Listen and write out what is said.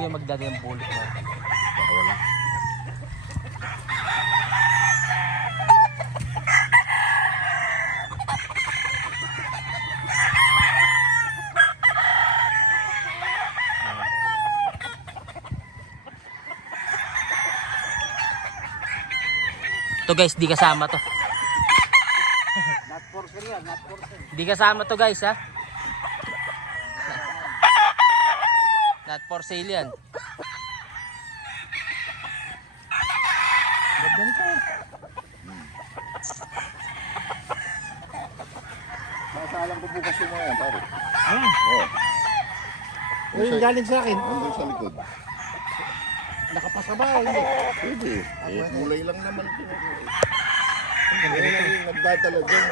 yung magdadala ng bulok na. Baka wala. Ito guys, di kasama to. Not for sale yan, not for sale. Di kasama to guys ha. Not for sale yan. Ganda nito. Masalang ko bukas yung mga yan, pare. Oo. Uy, yung galing sa akin. Nandun sa likod. Nakapasa ba o hindi? Pwede. Eh, kulay lang naman. Nagdadala dyan.